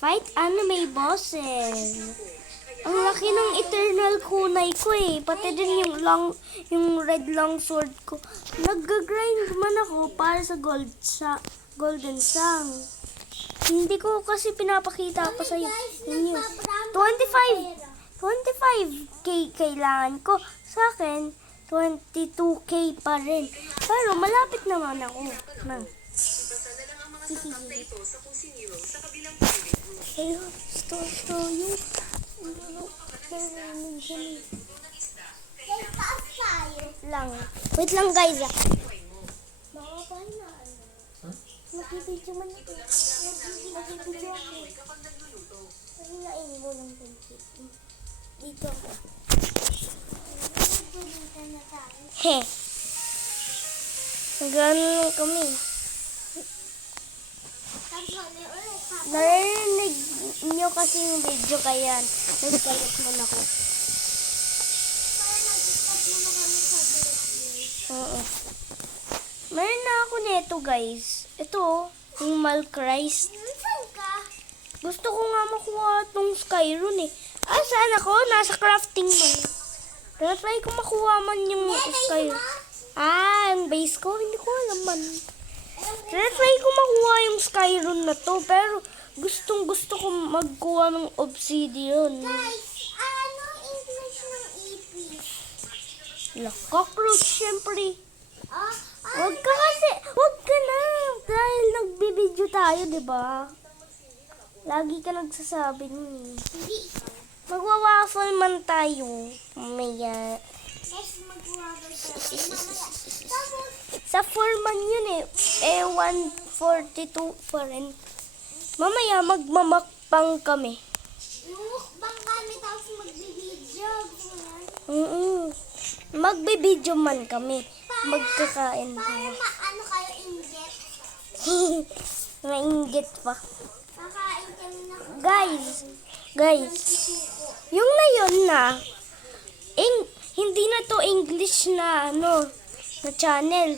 Fight anime bosses. Ang laki ng eternal kunai ko eh. Pati din yung red long sword ko. Nag-grind man ako para sa golden sang. Hindi ko kasi pinapakita pa sa inyo. 25k kailangan ko. Sa akin, 22k pa rin. Pero malapit naman ako. Ayun, ito yung lang. Wait lang guys ah. Mag-video man ito. Mag-video ako. Hinain mo ng pinsit. Dito ako. He. Gano'n kami. Narinig nyo kasi yung video kaya nagkalit mo na ako. Oo. Meron na ako nito guys. Ito, yung Malchrist. Gusto ko nga makuha itong Skyron eh. Ah, saan ako? Nasa crafting man. Pero try ko makuha man yung Skyron. Ah, ang base ko. Hindi ko alam man. Pero try ko makuha yung Skyron na to. Pero gustong gusto ko magkuha ng obsidian. Guys, ano English ng ipis? Cockroach, syempre. Ano Wag ka na. Dahil nagbibideo tayo, di ba? Lagi ka nagsasabi nun. Hindi. Magwa-waffle man tayo. Mamaya. Guys, mag-waffle tayo. Tapos, Sa 4 man yun eh. 142 pa rin. Mamaya magmamakpang kami. mumukbang kami tapos magbibideo. Magbibideo man kami. Magkakain. Para maano kayo inget. Mainggit pa. Kakain kami ng Guys. Yung na yun na. Hindi na to English na na channel.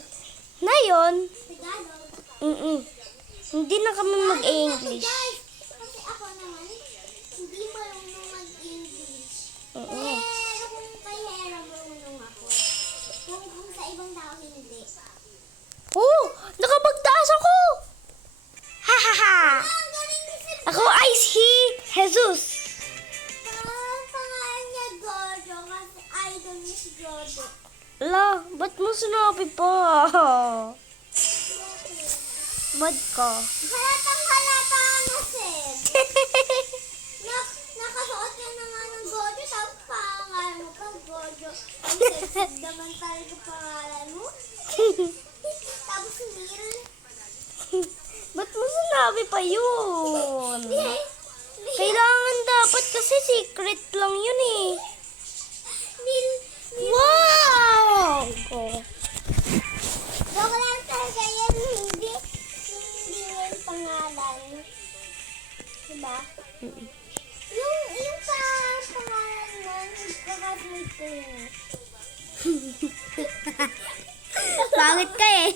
Na yun. Tagalog. Hindi na kami mag-English. Guys, kasi ako naman, hindi marunong mag-English. Oo. Pero kung kay Hera marunong ako. Kung sa ibang tao hindi. Oh! Nakapagtaas ako! Ha ha ha! Ang galing ni Sir. Ako ay si Jesus. Pangalan niya Jojo kasi idol niya si Jojo. Ala, ba't mo sinabi pa? Bad ka. Halatang-halata na, Sir. Nakasuot ka na nga ng Jojo, tapos pangalan mo pa, Jojo. Ang sexy naman talaga pangalan mo. Tapos Neil. Ba't mo sinabi pa yun? Kailangan dapat kasi secret lang yun eh. Neil. Wow! Oh. Joke lang talaga yan, hindi yung pangalan. Diba? Yung pangalan nun, kakasmit ko yun. Pangit ka eh.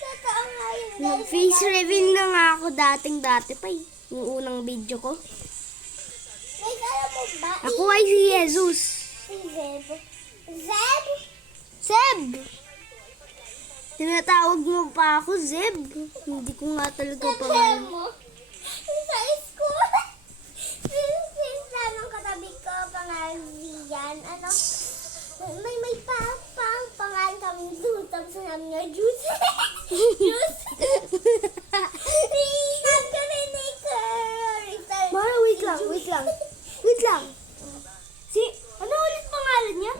Totoo nga yun, guys. Mag-face reveal na nga ako dati pa eh. Yung unang video ko. Guys, alam mo ba? Ako ay si Jesus. Si Zeb. Zeb? Zeb! Tinatawag mo pa ako Zeb. Hindi ko nga talaga Zeb pangalan. mo? Sa school? Sinsa nung katabi ko, pangalan Zian. Ano? May pang pangalan kami doon. Tapos namin niya, Juice. Juice. Tingnan ka rin ni Curry. Mara, wait lang. Ano ulit pangalan niya?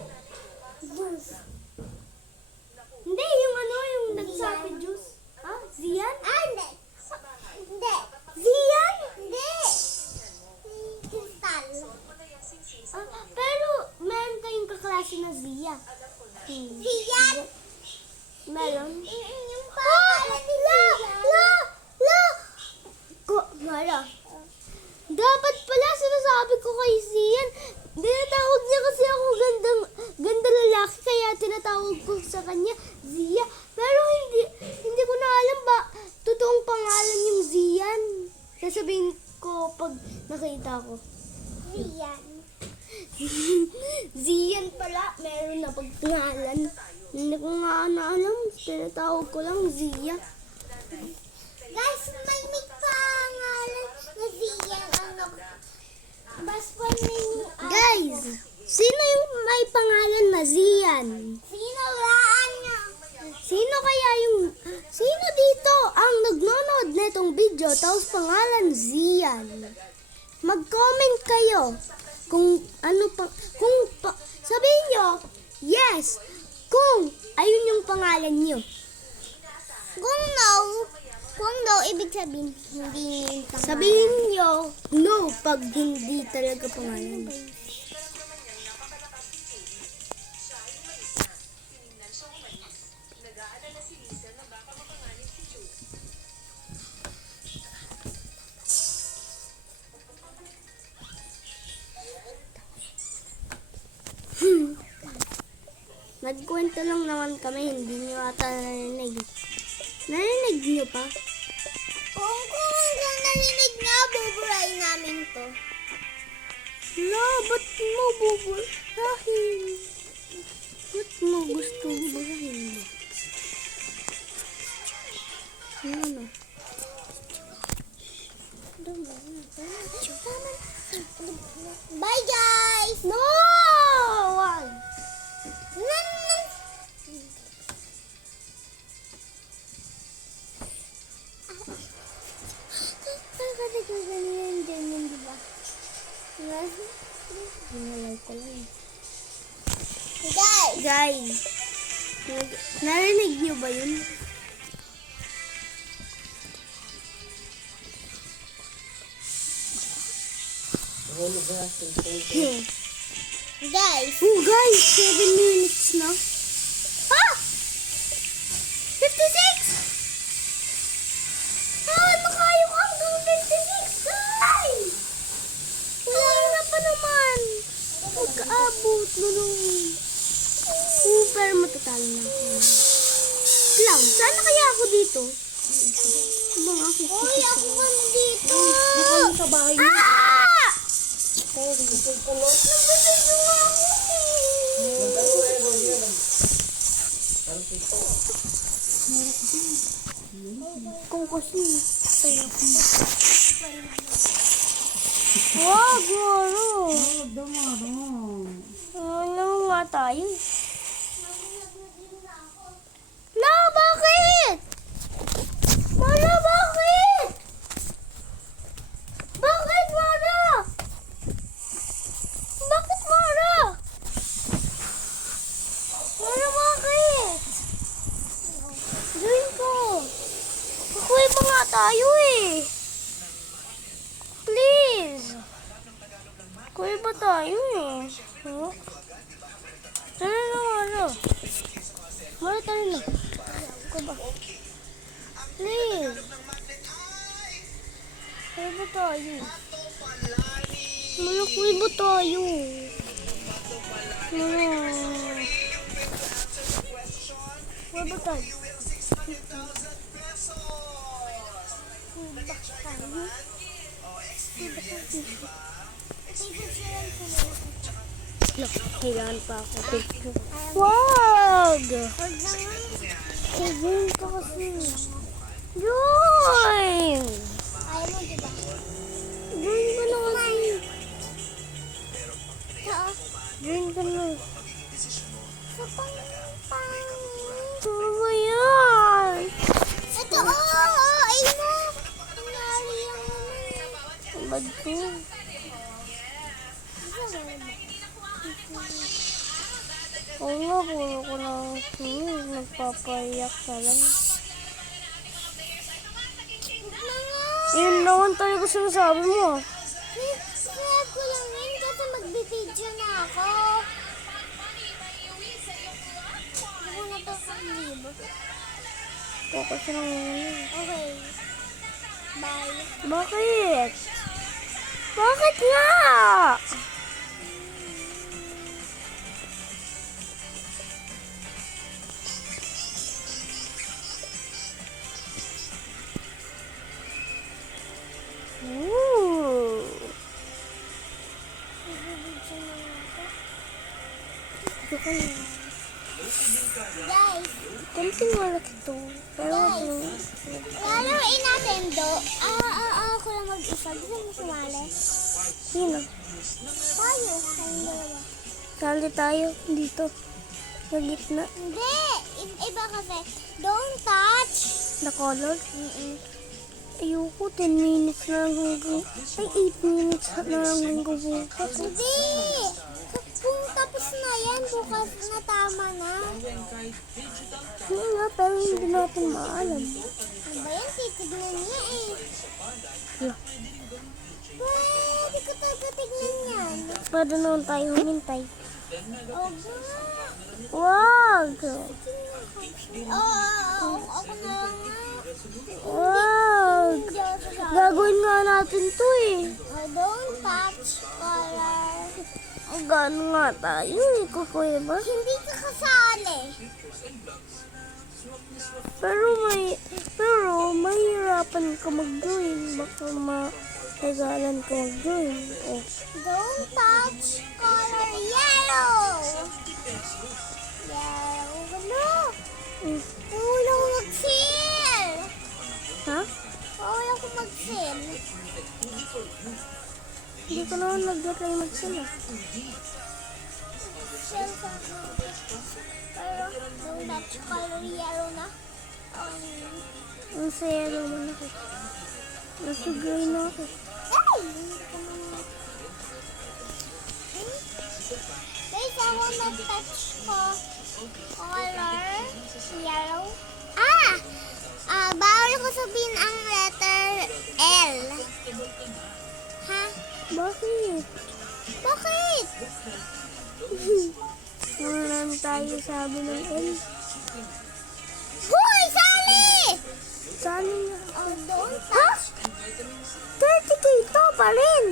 Juice. Hindi, yung nagsabi juice. Ha? Zian? Hindi. Hindi. Zian? Hindi. Kristal. Pero meron kayong kaklase na Zia. Zian? Meron? Yung pangalan ni Zian. Mara. Dapat pala sinasabi ko kay Zian. Tinatawag niya kasi ako ganda lalaki kaya tinatawag ko sa kanya Zia. Pero hindi ko na alam ba totoong pangalan Sasabihin ko pag nakita ko. Zian. Zian pala. Meron na pagpangalan. Hindi ko nga alam. Tinatawag ko lang Zia. Guys, may pangalan na Zian. Ano? Best friend ni Guys, sino yung may pangalan na Zian? Sino laan niya? Sino dito ang nagnonood netong video tapos pangalan Zian? Mag-comment kayo kung sabihin nyo, yes, kung ayun yung pangalan nyo. Kung no, ibig sabihin, hindi yung pangalan. Sabihin nyo, no, pag hindi talaga pangalan. Nagkwento lang naman kami, hindi nyo ata narinig. Narinig nyo pa? Kung hanggang narinig na, buburahin namin to. La, ba't mo buburahin? Ba't mo gusto buburahin? Ano? Bye, guys! No! Wag! Kasi kung ganyan din, di ba? Hinalay ko lang. Guys! Guys, narinig nyo ba yun? Guys! Oh guys, 7 minutes na. Ah! 56! Ah, nakayo ka hanggang 56, guys! Wala na pa naman. Mag-abot na lang. Oh, pero matatalo na ako. Lang, sana kaya ako dito? Abang ako. Uy, ako ka na dito! Hindi ko sa bahay. Ah! Nabusog ko na. Nabusog mo ako Kung kasi. Kaya ko. Wow, goro. Ano nga tayo? La, bakit? Mara, bakit? Bakit, Mara? Bakit, Mara? Mara, bakit? Join ko. Kukuha pa nga tayo eh. Please. Kuya ba tayo eh? Huh? Tara na, Mara. Mara, tara na. Kuya ba? Please. Kuya ba tayo? Mara, kuya ba tayo? Mara. Kuya ba tayo? Look, kailangan pa ako picture. Wag! Huwag na nga. Join ka kasi. Join! Ayaw mo, diba? Join ka na kasi. Saan? Join ka na. Sa pang. Ano ba yan? Ito, ayun na. Nangyari yung Bad ko. Oo nga, puro ko na nagpapayak ka lang. Yun naman talaga sinasabi mo. Snap ko lang yun kasi magbibideo na ako. Hindi ko na to libo. Focus lang yun. Okay. Bye. Bakit? Bakit nga? Guys, Kunting malaki to. Pero lalaroin natin do. Ako lang mag-isa. Gusto mo sumali? sino? Tayo. Tayong dalawa. Sali tayo dito. Sa gitna. Hindi. Iba kasi. Don't touch. The color. Ayoko, 10 minutes na lang hanggang... Ay, 8 minutes na lang hanggang bukas. Hindi. Kung tapos na yan, bukas na tama na. Hindi nga, pero hindi natin maalam. Ano ba yan? Titignan niya eh. Yeah. Pwede ko talaga tignan yan. Pwede naman tayo humintay. Oo nga. Wag! Oo, ako na lang nga. Wag! Hindi ako sasali. Gagawin nga natin to eh. Don't touch color. Gano'n nga tayo eh, kukuha. Hindi ka kasali. Pero mahirapan ka mag-join. Baka matagalan ka mag-join. Oh. Don't touch color yellow. Yellow. Ano? Mm. Wala ko mag-seal. Ha? Wala ko mag-seal. Hindi ko naman nag-try mag-sila. Seal sa pero don't touch color yellow na. Ang saya naman ako. Nasa gray na ako. Ay! Guys, ako nag-touch ko color yellow. Bawal ko sabihin ang letter L. Ha? Bakit? Bakit? Naman tayo sabi ng L. Hoy, sali! Sali nga. Oh, don't touch. 30k to pa rin.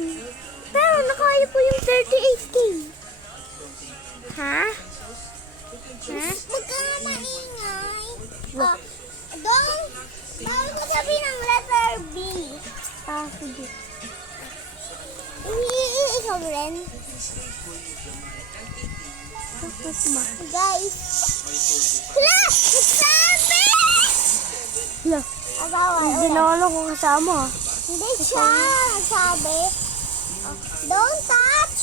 Pero nakaya po yung 38k. Ha? Ha? Huwag ka nga maingay. Don't. Bawal ko sabihin ang letter B. Sige. Ikaw rin. Tapos ba? Guys. Hala! Nagsabi! Hala, Bawal hindi ulit. naman ako kasama. Hindi siya nagsabi. Don't touch.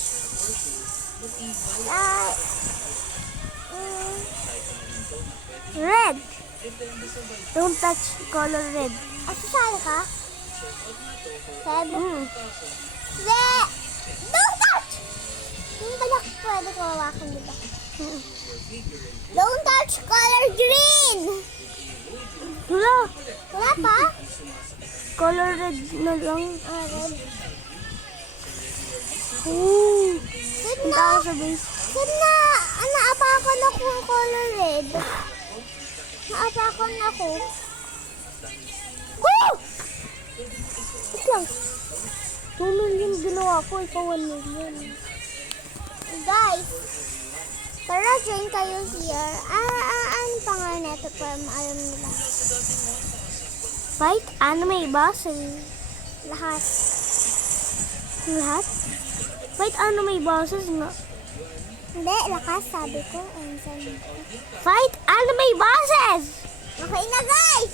Red. Don't touch color red. Sasali ka? Red? Mm. Hindi! Don't touch! Hindi pala pwede ko hawakan dito. Don't touch color green! Hala, Wala pa? color red na lang. Red. Ooh. Good Punta na. ako sa base. Good na. Naapakan ako ang color red. Naapakan ako. Woo! Wait lang. 2 million ginawa ko, ikaw 1 million. Guys, tara join kayo here. Ano pangalan nito para maalam nila? Fight anime bosses. Lahat. Lahat? Fight anime bosses nga. Hindi, lakas sabi ko. Ano sabi ko? Fight anime bosses! Okay na guys!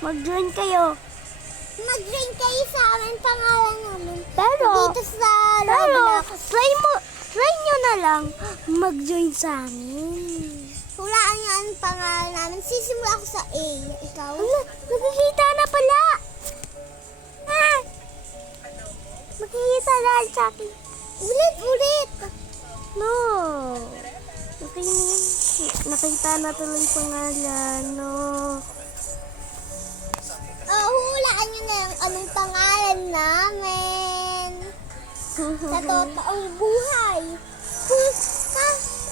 Mag-join kayo. Mag-join kayo sa amin pangalan namin. Pero, Dito sa Roblox. try nyo na lang mag-join sa amin. Hulaan nyo ang pangalan namin. Sisimula ako sa A. Ikaw? Ala, nakikita na pala. Ah! Makikita na sa akin. Ulit! No. Nakita na tuloy pangalan. No. Hulaan nyo na lang anong pangalan namin. Sa totoong buhay.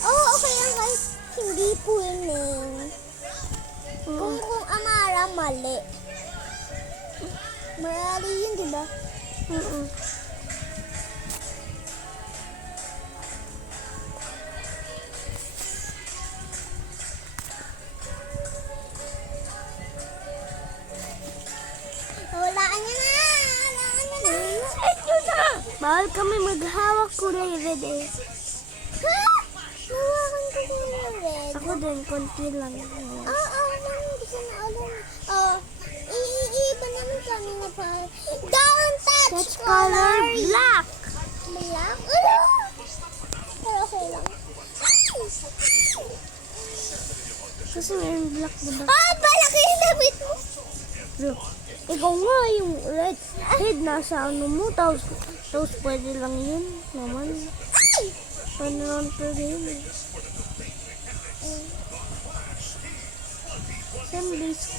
Okay lang guys. Hindi po yun eh. Kung Amara, mali. Mali yun, di ba? Hulaan nyo na! Bawal kami maghawak kulay red eh. Ha? red. Ako din, konti lang. Hindi ko na alam. Iiba naman kami na pa. Don't touch Touch color black. Black? Ano? Pero okay lang. Kasi meron black, diba? Malaki yung damit mo. Bro, ikaw nga yung red. Red, nasa ano mo. Tapos pwede lang yun naman. Ay! Paano naman pwede yun eh. Saan base ko?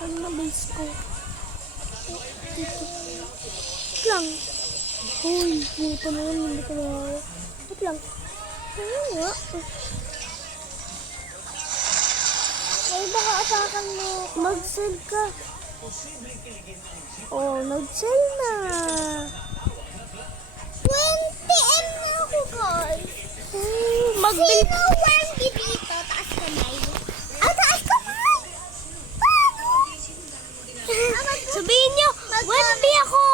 Saan na base ko? Dito. Wait lang. Uy, puta na yun. Hindi ko na. Wait lang. Ano nga? Ay, baka apakan mo. Mag-sell ka. Oh, nag-sell na. 20M na ako, guys. Mag-bill. Sino 1B dito? Taas kamay. Taas kamay! Paano? Sabihin nyo, 1B ako.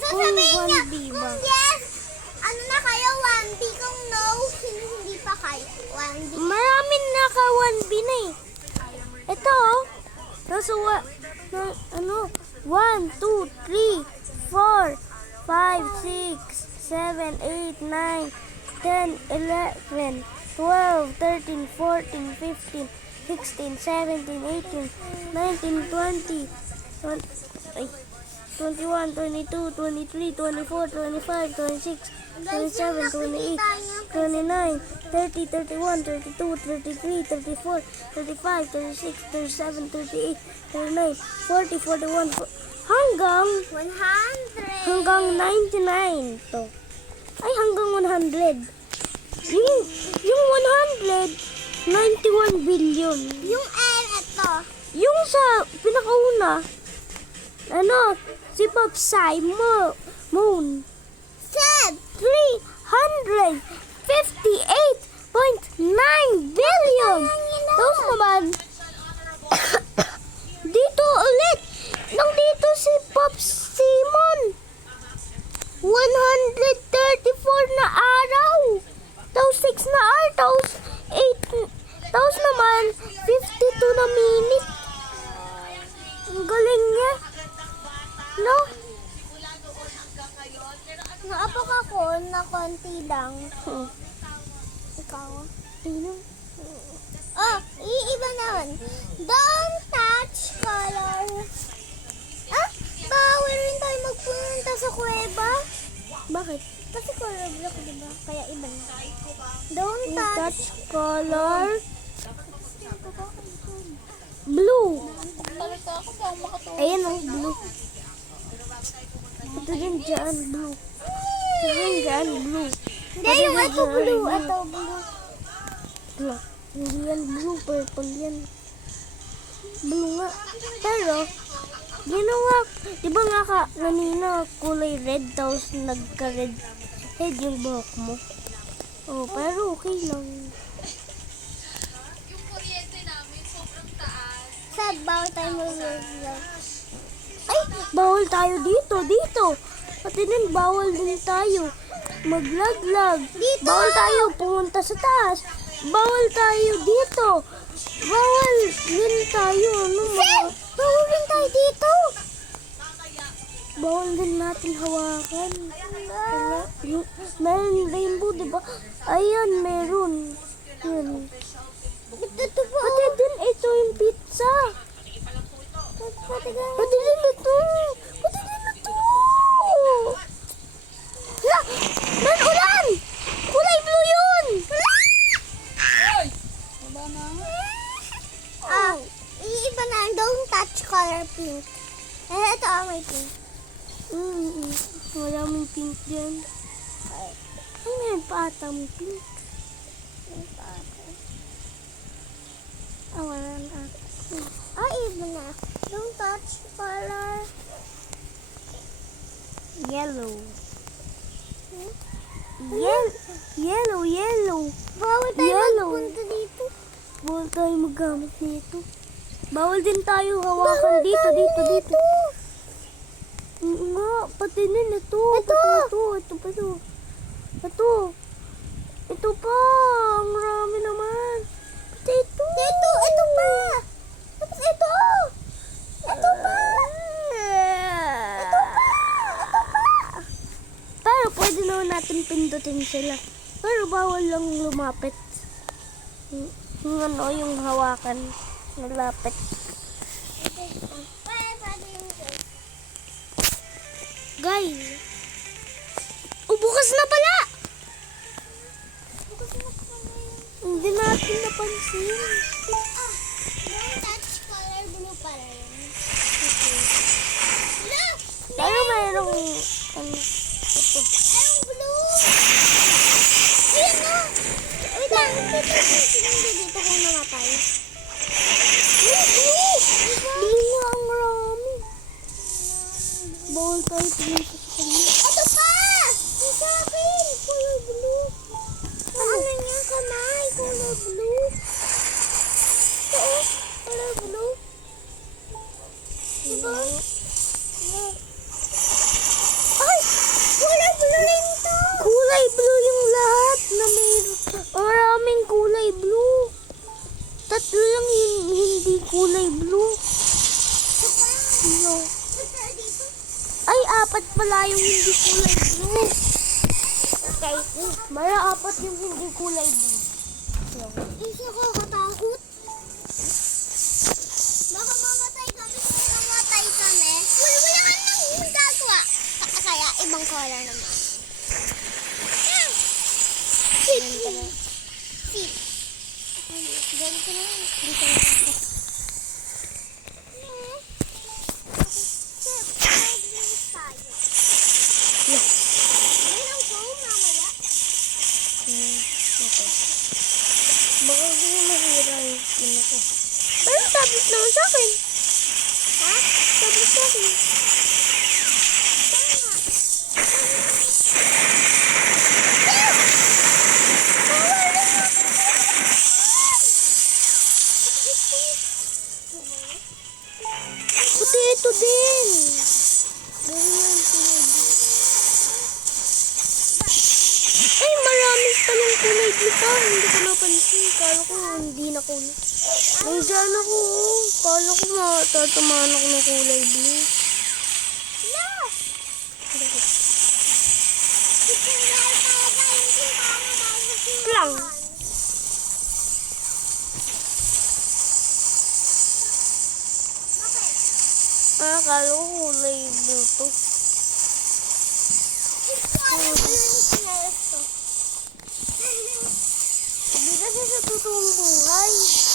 Sasabihin niya, 1B ba? kung yes, ano na kayo, 1B. Kung no, hindi pa kayo. 1B. Marami naka 1B na eh. Ito oh. Tapos ano? 1, 2, 3, 4, 5, 6, 7, 8, 9, 10, 11, 12, 13, 14, 15, 16, 17, 18, 19, 20, 21, 22, 23, 24, 25, 26, 27, 28, 29, 30, 31, 32, 33, 34, 35, 36, 37, 38, 39, 40, 41, hanggang 99 to. Ay, hanggang 100. Yung 100, 91 billion. Yung N, ito. Yung sa pinakauna, si Bob Simon. Seb! 358.9 billion. Tapos naman, dito ulit, nandito si Bob Simon. 134 na araw. Tapos 6 na hour. Tapos 8. Tapos naman, 52 na minute. Ang galing niya. No? Naapak ako na konti lang. Ikaw? Iiba naman. Don't touch color. Bawal rin tayo magpunta sa kuweba. Bakit? Kasi color block, diba? Kaya iba na. Don't touch. Touch color blue. Ayan ang blue. Ito din dyan, blue. Ito din dyan, blue. Hindi, yung ito blue. Ito blue. Blue. Hindi yan blue, purple yan. Blue nga. Pero, ginawa, di ba nga kanina kulay red, tapos nagka-red head yung buhok mo? Oh, pero okay lang. Sad, bawal tayo mag-vlog. Ay, bawal tayo dito. Pati din, bawal din tayo maglaglag. Dito! Bawal tayo pumunta sa taas. Bawal tayo dito. Bawal din tayo. Bawal rin tayo dito. Bawal din natin hawakan. Meron rainbow, diba? Ayan, meron. Yan. Ito po. Pati din, ito yung pizza. Pati din ito. Man, ulan! Kulay blue yun! Iiba na. Don't touch color pink. Ito may pink. Wala mong pink dyan. Ay, meron pa ata mong pink. Wala na ata. Iba na. Don't touch color Yellow. Yellow. Bawal tayo Yellow. magpunta dito. Bawal tayo maggamit nito. Bawal din tayo hawakan dito. Nga, pati din ito. Ito. Ito pa ito. Ito. Ito pa. Ang rami naman. Pati ito. Ito pa. Tapos ito. Ito pa. Ito pa. Pero pwede naman natin pindutin sila. Pero bawal lang lumapit. Yung ano, yung hawakan. Nalapit. Guys. Bukas na pala. Hindi natin napansin. Yung touch color blue pala yun. Pero mayroong ano, ito. Ang blue! Ayun o! Wait lang, hindi dito kung namatay. Blue nga ang rami. Bawal tayo pumunta sa kanya. Ito pa! Yung sa akin! Color blue. Ano niya kamay? Color blue. Ito o! Color blue. Diba? Ay! Color blue rin to! Kulay blue yung lahat na mayroon. Maraming kulay blue. Tatlo lang yung hindi kulay blue. Ito pa! No. Ito dito. Ay, apat pala yung hindi kulay blue. Okay. Mara apat yung hindi kulay blue. Isa ko katakot. Baka mamatay kami kung mamatay kami. Wala ka nang gagawa. Kaya ibang color naman. Sit. Sit. Ganito na lang. Dito na ako. Baka hindi mahira yung ano ko. Pero tablet naman sa akin. Ha? Tablet sa akin. Puti ito din. Ganyan, kulay blue. Ay, maraming palang kulay blue pa. Hindi ko napansin. Kala ko hindi na kulay. Nandiyan ako. Kala ko matatamaan ako ng kulay blue. Lang. Kala ko kulay blue to. Hindi kasi sa totoong buhay.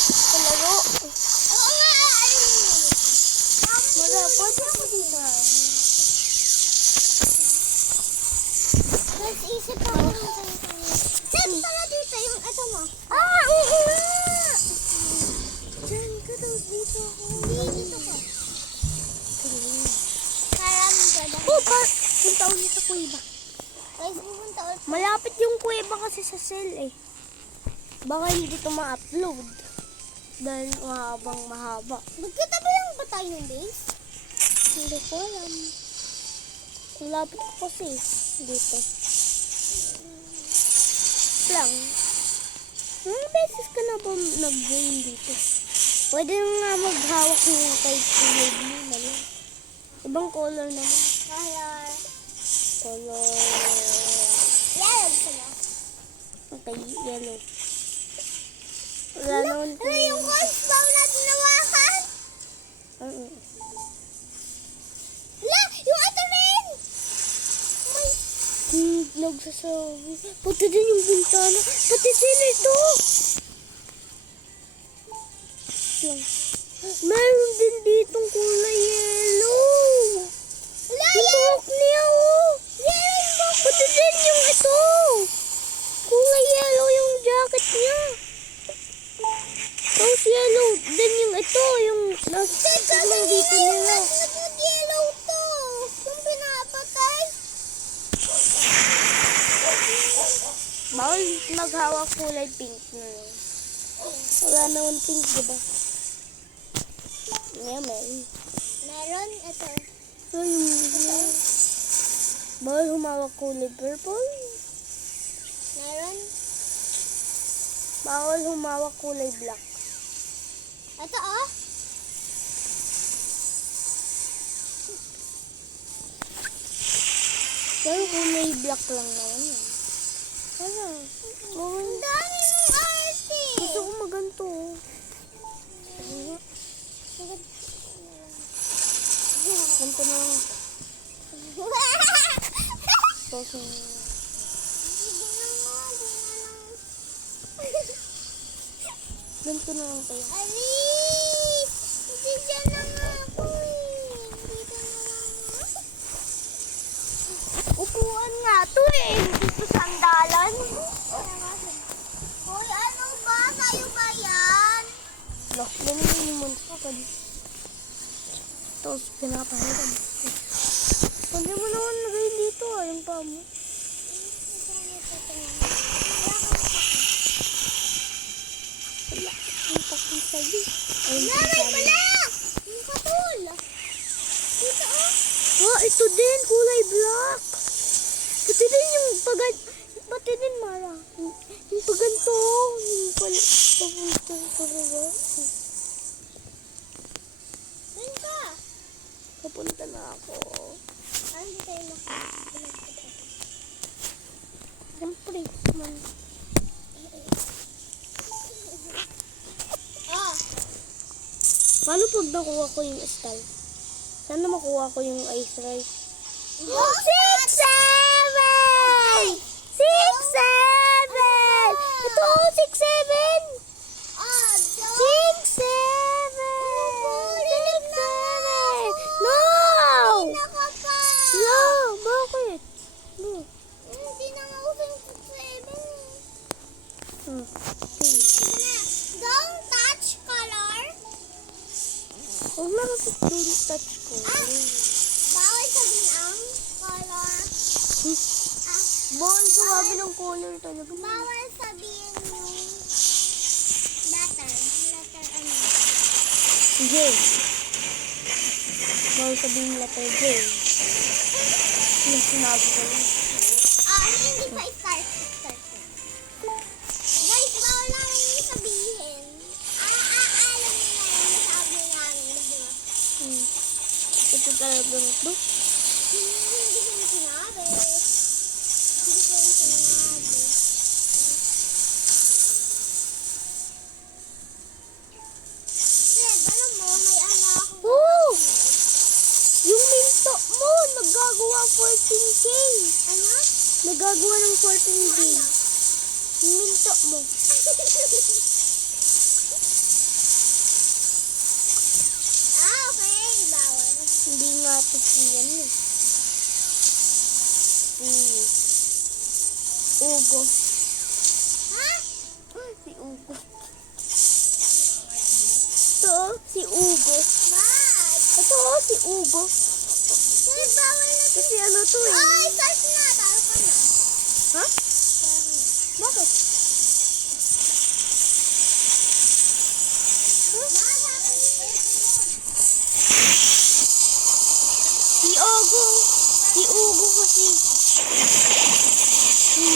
Sa laro. Malapot ako dito. Mas isip pa ako ng Saan pala dito yung ito mo? Oo nga! Diyan ka daw dito ako. Dito ka. Karam ka daw. Punta ulit sa kuweba. Guys, pupunta ulit. Malapit yung kuweba kasi sa cell eh. Baka hindi ito ma-upload. Dahil mahaba. Magkatabi lang ba tayo ng base? Hindi ko alam. Malapit ko kasi dito. Lang. Ilang beses ka na ba nag-game dito? Pwede nga maghawak ng kay kulay blue na lang. Ibang color naman. Color. Color. Yellow pala. Okay, yellow. Wala naman Ano yung cornspaw na tinawakan? La, yung ito rin! May Nagsasabi. Pati din yung bintana. Pati din ito. Lang. Meron din ditong kulay yellow. la, Yung buhok niya, oh. yellow! Pati din yung ito. Kulay yellow yung jacket niya. Tapos yellow din yung ito. Yung nasa dito nila. Yellow to! Yung pinapatay? Bawal maghawak kulay pink na lang. Wala naman pink, diba? Ngayon, meron. Meron, ito. Ay, bawal humawak kulay purple. Meron. Bawal humawak kulay black. Ito oh. Pero kulay black lang naman yan. Ano? Bawal. Ang dami mong arte. Gusto ko maganto. Ganto na lang. Tapos, ganto na lang tayo. Alis! Hindi dyan na nga ako eh. Dito na lang nga. Upuan nga to eh. Dito sandalan. Hoy, ano ba? Sa'yo ba yan? Loh, ganun mo ka pa. Tapos, pinapahiran. Pwede mo naman lagay dito ah, yung paa mo. Wala, yung pakong sa'yo. Ayun, Lamay pala! Yung katul! Dito oh! Ah, ito din, kulay black. Pati din yung pagad... Pati din, Mara. Yung paganto. Yung papunta sa baba. Saan ka? Papunta na ako. Ah, hindi tayo makakita. Siyempre, man. Oh! Paano pag nakuha ko yung style? Sana makuha ko yung ice rice. 6, 7! 6, 7! Ito, 6, 7! Ah, 6, 7! 6, 7! No! Naka pa! No! Bakit? No. Hindi na nga ako sa 7. Hmm. Don't touch color. Huwag na kasi don't touch ko. Bawal sabihin ang color. Bawal sumabi ng color talaga. Bawal sabihin yung letter. Letter ano? J. Bawal sabihin letter J. Yung sinabi ko. Hindi pa start. Guys, bawal namin yung sabihin. Alam niyo na yung nasabi namin, di ba? Ito talagang ito. Hindi ko yung sinabi. Hindi ko yung sinabi. Fred, alam mo, may ano ako. Oh! Yung minto mo, nagagawa 14K. Ano? Nagagawa ng 14K. Yung minto mo. Okay, bawal. Hindi nga ito siyan eh. Si Ugo. Ha? Si Ugo. Ito, si Ugo. Bad. Ito, si Ugo. Fred, bawal na. Kasi ano to eh. Ay, start na. Taro ka na. Ha? Bakit? Si Ugo. Si Ugo kasi. Si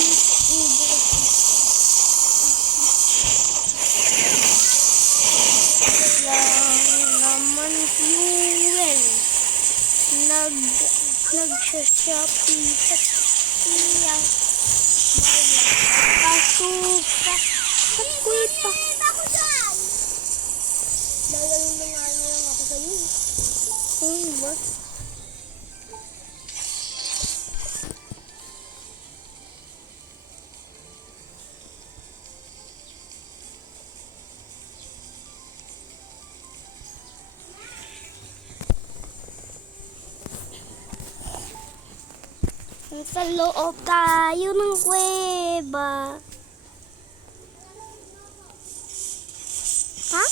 Ugo kasi. Lang naman fuel. Nagsha-shopping sa siya. Pasuka. Sakul pa. Ako dyan. Lalalo na nga lang ako sa'yo. Ano ba? Sa loob tayo ng kuweba. Ha?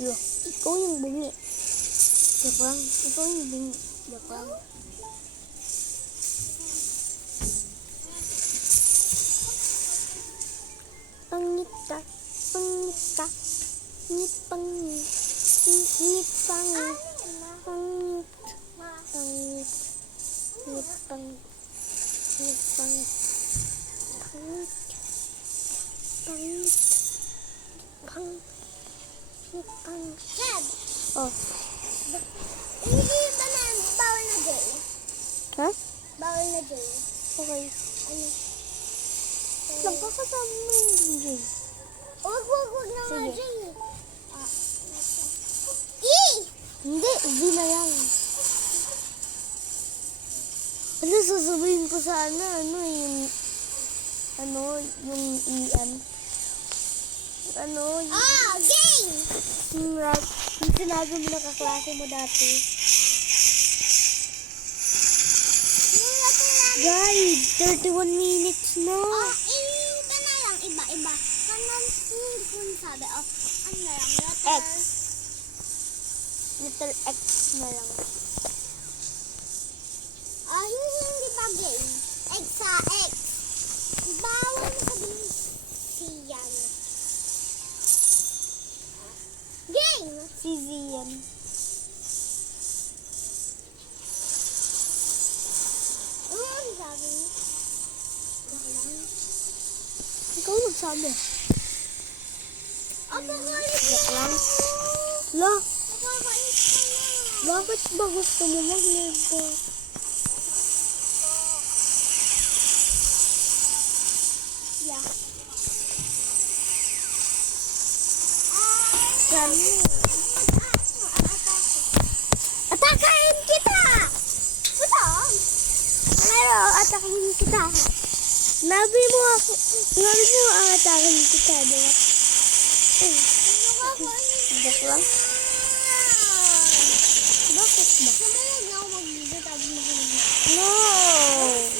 Yo, ikaw yung bungi. Joke lang. Ikaw yung bungi. Joke lang. Pangita. Pangita. Ngit pangit. Ngit pangit. Pangit. Pangit. Ngit pangit. Pangit. Pangit. Pangit. Pangit. Pangit. Gab, Oh. hindi ba na bawal na Jay? Ha? Bawal na Jay. Okay. Ano? Nagkakasama mo yung Jay. Wag na nga Sige. Jay. Eh! Hindi, hindi na lang. Ano, sasabihin ko sana, yung EM. Game! Yung sinabi mo na kaklase mo dati. Guys, 31 minutes na. Iba na lang. Iba. Kanan, hindi ko sabi. Ano na lang? X. Little X na lang. Hindi pa game. X sa X. Bawal mo sabihin siyan. Game! Si Zian. Ano sabi mo? Ikaw nagsabi. Apocalypse Joke lang. La, Nakakainis ka na. bakit ba gusto mo mag-live? Yeah. Saan? Atakain kita! Ito? Pero, atakin kita. Nabi mo atakin kita, di ba? Joke lang. Bakit ba? Sumunod na ako mag-video tapos mag-video. No.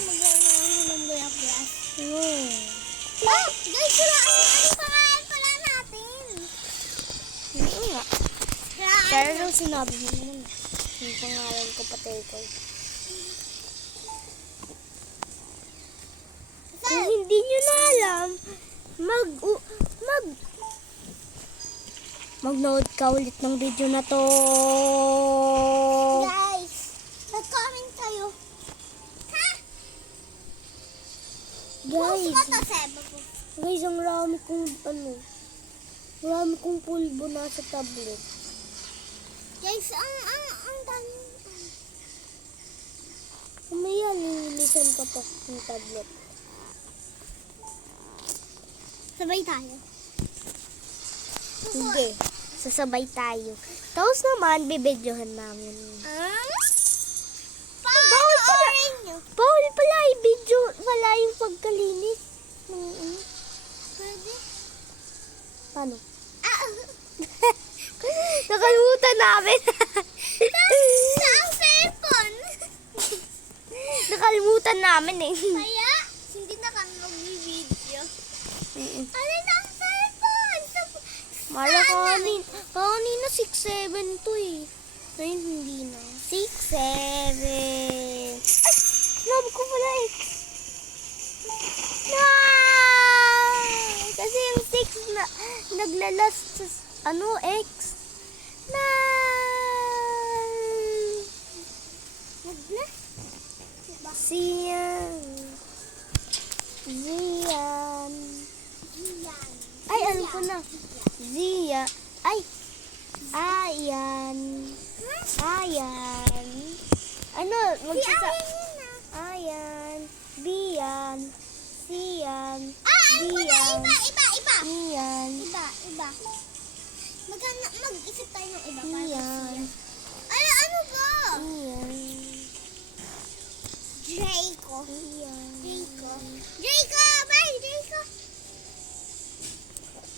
Mag-ano ako ng buyak-buyak. No. Guys, ano pangalan pala natin? Oo nga. Kailangan Pero nung sinabi mo naman, yung pangalan ko patay ko. Kung hindi nyo na alam, mag-note ka ulit ng video na to. Guys, nag-comment kayo. Ha? Guys, Gusto ko to, Seb. guys, ang marami kong pulbo na sa tablet. Guys, ang dami. Kumaya, lilinisan ko pa yung tablet. Sabay tayo. Hindi, sasabay tayo. Tapos naman, bibidyohan namin. Panoorin nyo. Bawal pala i-video, wala yung pagkalinis. Pwede? Paano? Ah, Nakalimutan namin. sa ang cellphone. Nakalimutan namin eh. Kaya, hindi na kami mag-video. Ano na ang cellphone? Mara kanina 6-7 to eh. Ngayon hindi na. 6-7. Ay! Sinabi ko pala eh. No! Kasi yung 6 na naglalas sa X. No! Siyan. Zian. Ay, alam ko na. Zia. Ay. Ayan. Ayan. Ano? Ayan. Bian. Sian. Alam ko na, Bian. iba. Iyan. Iba. Mag-isip tayo ng iba. Iyan. Ano ba? Iyan. Draco. Iyan. Bye, Draco.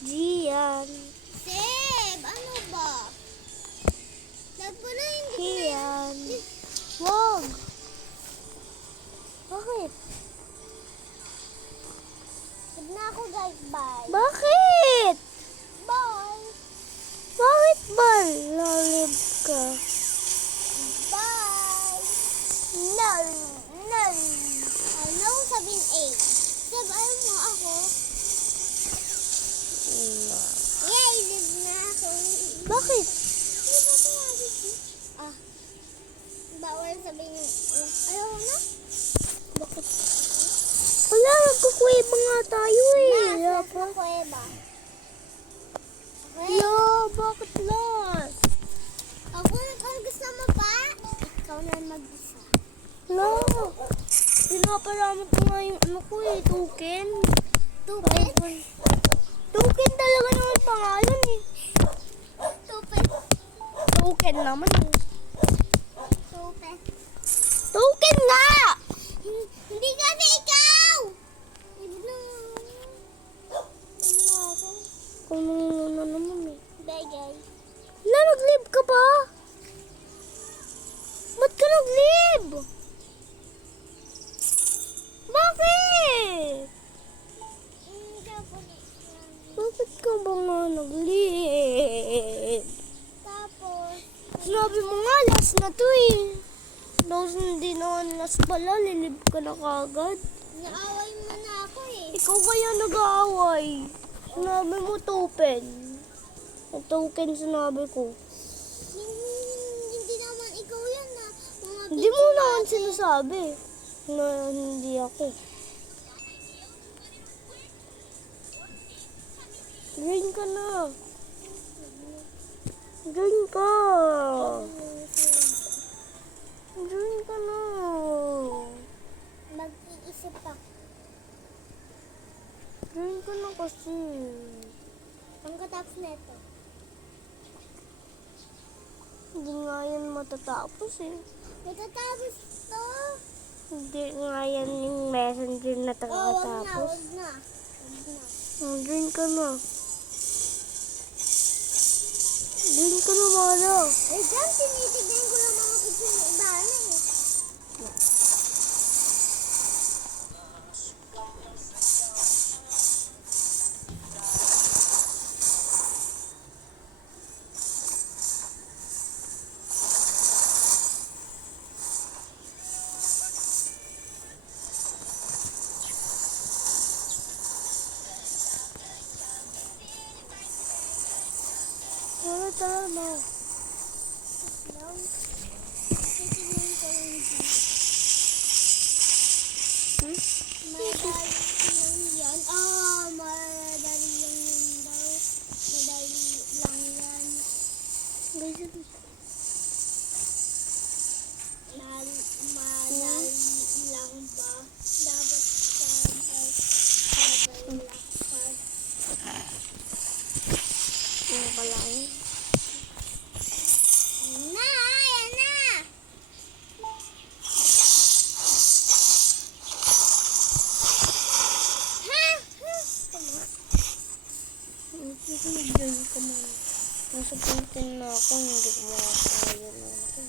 Gian. Seb, ano ba? Love ko na hindi ko na Kian. Wag. Bakit? Seb na ako guys, bye. Bakit? Bye. Bakit ba lalib ka? Bye. No. Ano sabihin 8? Seb, ayaw mo ako. Yay, live na ako. Bakit? Di ba sinabi ko? Bawal sabihin ayaw na? Bakit? tayo eh. Last na kuweba. Okay? Yo, bakit last? Ako kung gusto mo pa, ikaw na mag-isa. No. Pinaparamot ko nga yung ano ko eh, token. Tupid? Token talaga naman pangalan eh. Tupid. Token naman eh. Tupid. Token nga! Hindi kasi ikaw! Ibig Kung nung naman eh. Bagay. Wala, nag-live ka ba? Ba't ka nag-live? Bakit? Bakit ka ba nga nag-live? Tapos, Sinabi mo nga, last na to eh. Tapos hindi naman last pala, lilib ka na kagad. naaway mo na ako eh. Ikaw kaya nag-aaway. Sinabi mo token. Ang token sinabi ko. Hindi naman ikaw yan na. Mga Hindi mo naman sinasabi na hindi ako. Join ka na. Join ka. Join ka na. Mag-iisip ako. Join ka na kasi. Pagkatapos na ito. Hindi nga yan matatapos eh. Matatapos to. Hindi nga yan yung messenger na Oh, wag na, tatapos. wag na. Wag na. Join ka na. Join ka na, Mara. Eh, dyan, tinitignan ko lang mga picture ng iba na eh. Mara, tara na. Lang. Titignan ko lang dyan. Madali lang yan. Ah, madali lang yan daw. Madali lang yan. Guys, Madali lang ba? Dapat sabay lakad. ano ka lang? Na! Ayan na! Ha? Join ka muna. Nasa puntin na ako, hindi ko makakaya na ako.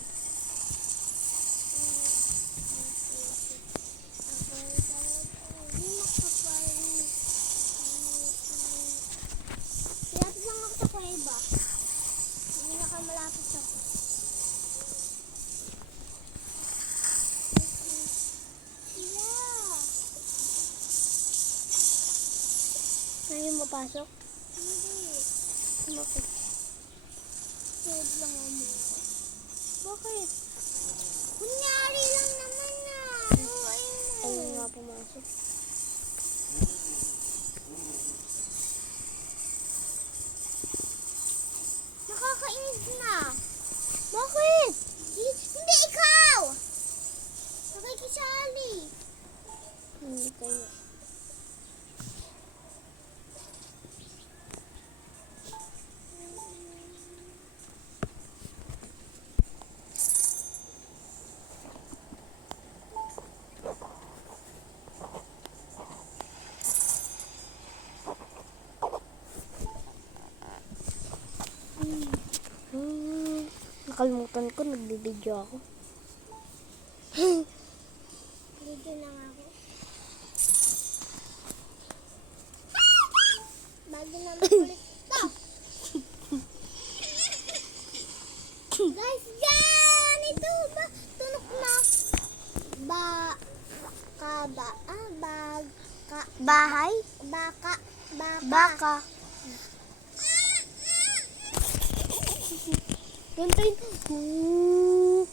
Malapit lang ako sa kuweba. Hindi na ka malapit ako. Yeah. Ayaw mapasok? Hindi. Bakit? Save lang ako muna. Bakit? Kunyari lang naman na. Oh, Ayaw ayun. nga pumasok. Nakakainis na. Bakit? Hindi ikaw! Nakikisali. Hindi kayo. Nakalimutan ko, nagbibideo ako. Dito lang ako. Bago naman ulit to. Guys, yan! Ito ba? Tunok na. Bahay? Baka. Baka. Ganito yun.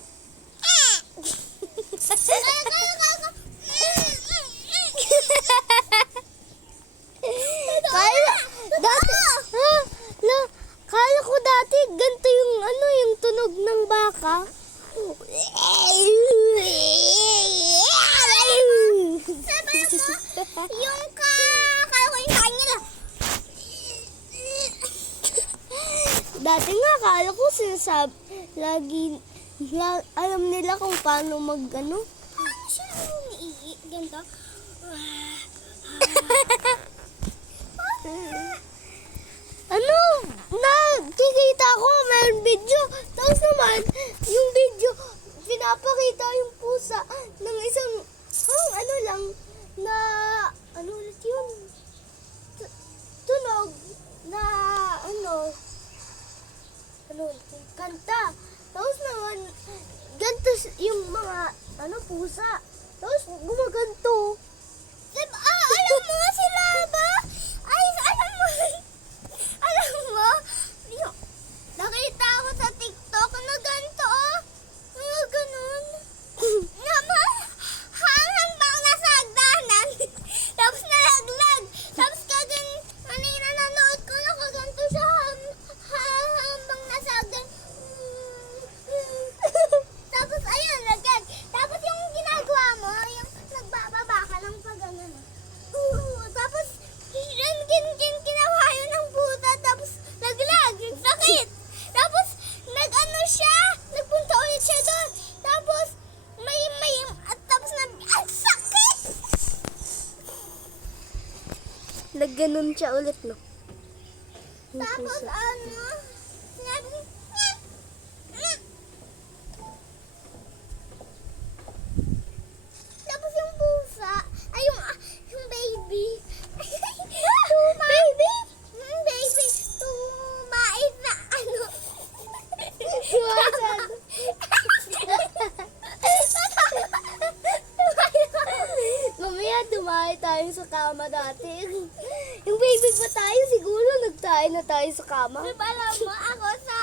Kala ko dati ganito yung ano, yung tunog ng baka. Sabi mo, yung kala ko yung kanya. Dati nga, kala ko sinasabi, alam nila kung paano ano. Ano siya umiihi? Ganito? Ano, nakikita ko, may video. Tapos naman, yung video, pinapakita yung pusa ng isang, ano lang, na, ano ulit yun? Tunog na, ano, kanta. Tapos naman, ganito yung mga, pusa. Tapos gumaganto. Alam mo sila ba? Ay, alam mo, yung, nakita ko sa TikTok na ganito, mga ganun. Naman, hanggang bang nasa hagdanan. Tapos nalaglag. Tapos kanina nanood ko, nakaganto siya hanggang nasa hagdan. Tapos ayun, laglag. Tapos yung ginagawa mo, yung nagbababa ka ng pag-ganon. Tapos, yun, ginawa yun ng puta. Tapos, naglag, sakit. Tapos, nag-ano siya, nagpunta ulit siya doon. Tapos, tapos ang sakit! Nagganon siya ulit, no? Yung Tapos, pusa. sinabi, tapos yung pusa, ay yung baby. Baby? Baby, tumait na ano. Suwasan. Mamaya dumayo tayo sa kama dati. Yung baby pa tayo, siguro nagtayo na tayo sa kama. Alam mo, ako sa...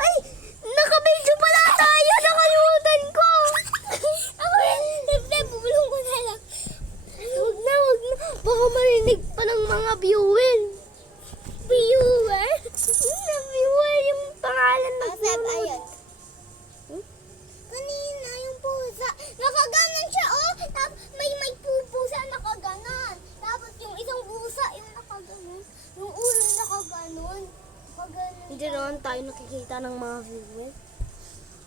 Ay! Naka-video pala tayo! Nakalimutan ko! Ako yun, bubulong ko na lang. Huwag na. Baka marinig pa ng mga viewer. Viewer? Viewer yung pangalan ng Seb, viewer. ayun. Kanina yung pusa, nakaganon siya, oh. Tapos may pupusa nakaganon. Tapos yung isang pusa, yung nakaganon. Yung ulo nakaganon. Nakaganon. Hindi naman tayo nakikita ng mga viewer.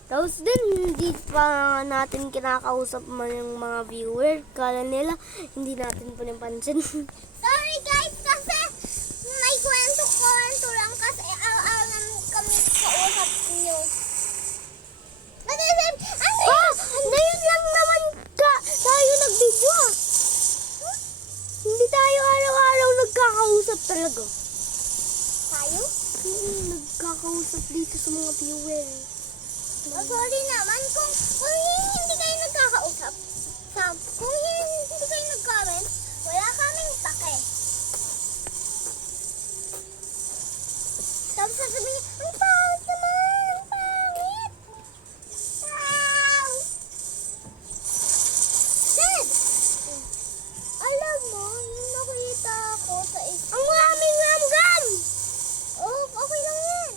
Tapos din, hindi pa natin kinakausap man yung mga viewer. Kala nila, hindi natin pinapansin. Sorry guys, kasi may kwento lang kasi alam kami kausap niyo. Ngayon lang naman tayo nag-video ah. Hindi tayo araw-araw nagkakausap talaga. Tayo? Nagkakausap dito sa mga viewer. Sorry naman kung hindi kayo nagkakausap. Kung hindi kayo nag-comment, wala kaming pake. Tapos sasabihin niya, ang pangit naman, ang pangit. Dad! Alam mo, yung nakita ko sa Ang maraming ramgam! Oh, okay lang yan.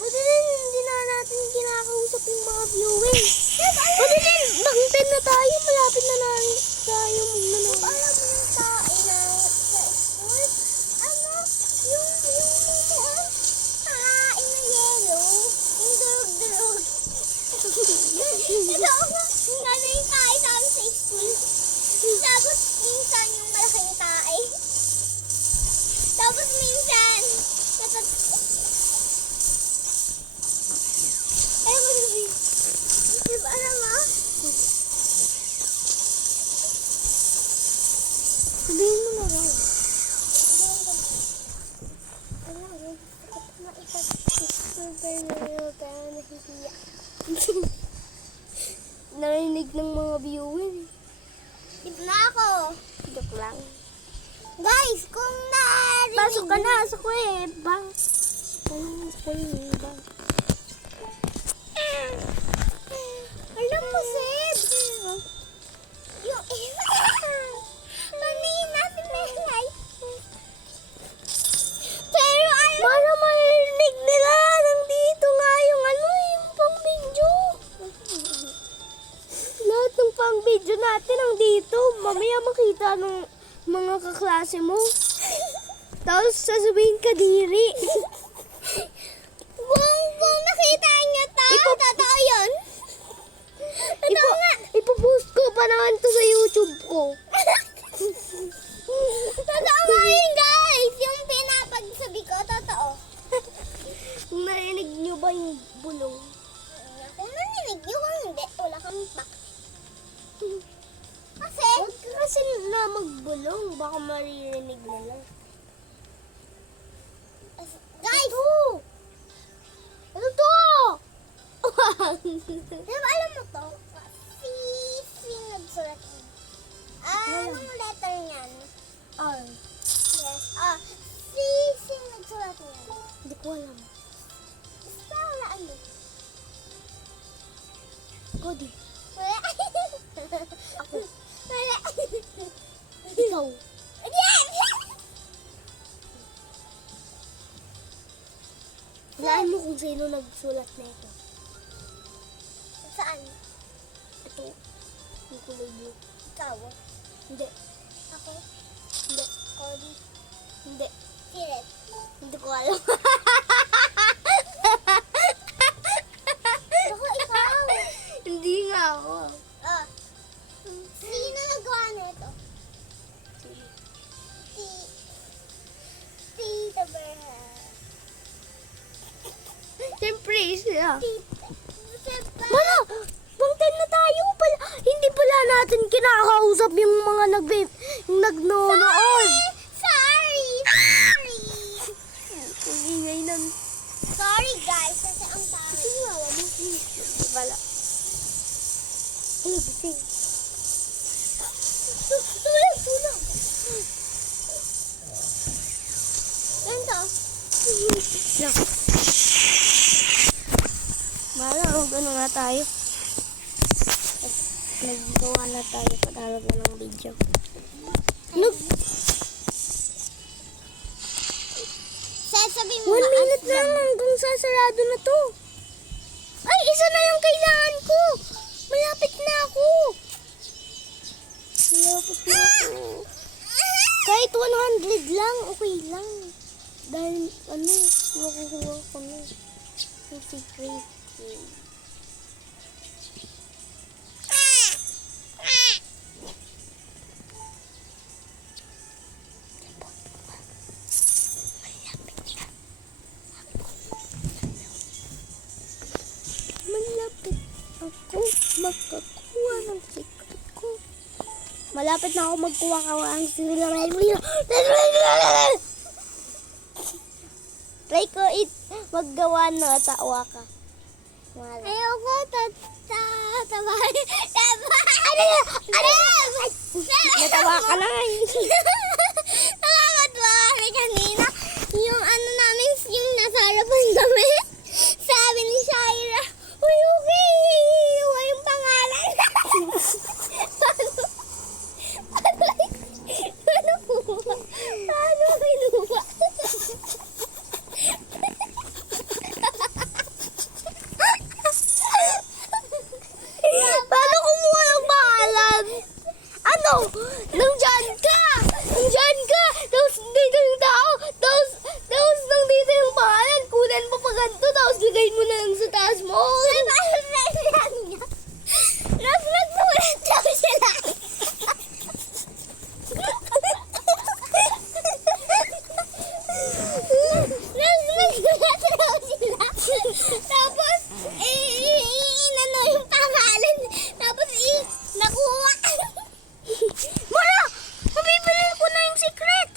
Buti din, hindi na natin kinakausap yung mga viewer. Buti din, bang 10 na tayo, malapit na tayo magnanood. Alam mo yung tae na sa school? Ano? Yung tae na yellow? Yung durug-durug. Ito, ano yung tae namin sa school? Tapos minsan yung malaking tae. Tapos minsan, alam mo? Sabihin mo na lang. Narinig ng mga viewer. Dito na ako. Joke lang. Guys, kung narinig... Pasok ka na sa kuweba. Kuweba. Alam mo, Seb. Yung... Kanina si Melay. Pero alam... Para marinig makita ng mga kaklase mo. Tapos sasabihin ka diri. Kung nakita niyo to, totoo yun. Totoo nga. Ipopost ko pa naman to sa YouTube ko. Totoo nga yun, guys. Yung pinapagsabi ko, totoo. Narinig niyo ba yung bulong? Kung naninig nyo, kung hindi, wala kang pak. Kasi, Huwag ka kasi na magbulong. Baka maririnig na lang. guys, Ano to? diba alam mo to? Sing nagsulat niya. Anong letter niyan? R. Yes. Sing nagsulat niyan. Hindi ko alam. Spell na ano? Cody. Wala. Ako. Wala. Ikaw. Yan! Hulaan mo kung sino nagsulat na ito. Saan? Ito. Yung kulay blue. Ikaw? Hindi. Ako? Hindi. Cody? Hindi. Siret? Hindi ko alam. Ako, ikaw? Hindi nga ako. Sino nagawa nito? Tita Berha. Siyempre, siya. Tita. Wala! Pang 10 na tayo pala. Hindi pala natin kinakausap yung mga nagnonood. Sorry! Ang ingay nun. Sorry guys, kasi ang sorry. Tingnan mo, hindi pala. Ay, bising. Tulog! Ganito. Lang. Malaro, gano'n nga tayo. Naggawa na tayo patalaga ng video. Sasabihin mo 1 minute lang hanggang sasarado na to. Ay, isa na lang kailangan ko. Malapit na ako. Malapit na ako. Kahit 100 lang, okay lang. Dahil, makukuha ko na. Yung secret. Malapit ako makakuha ng secret ko. Malapit na ako magkuha ng secret. Try ko maggawa na tawa ka. Ayoko, tatabay. Natawa ka lang eh. Nakakatawa kami kanina. Yung namin, yung nasa harapan kami. Sabi ni Shaira, uy, okay, hihiwa yung pangalan. Paano kinuha? Paano kumuha ng pangalan? Ano? Nandyan ka! Nandyan ka! Tapos dito yung tao. Tapos nandito yung pangalan. Kunan mo pa ganito. Tapos lagay mo na lang sa taas mo. Nagsulat daw sila. Nagsulat daw sila. Tapos, inano yung pangalan. Tapos, nakuha. Mara! Nabibili ko na yung secret!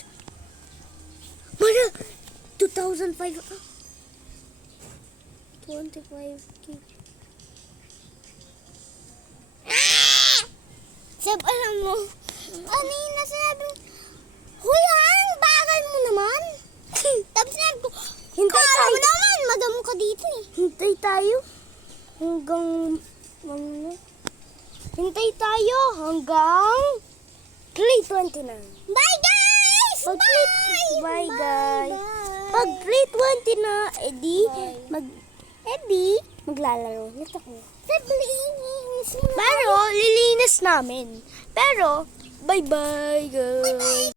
Mara! 2,500. 25K. Sab, alam mo, kanina sinabi, huy, ang bagal mo naman. Tapos sinabi ko, Hintay kala tayo. mo naman, madamo ka dito eh. Hintay tayo hanggang... Hintay tayo hanggang... 3:29. Bye guys! Pag Bye! Bye, guys. Bye! Pag 3:20 na, Bye. maglalaro ulit ako. Siblings! Pero, lilinis namin. Pero, Bye-bye, guys.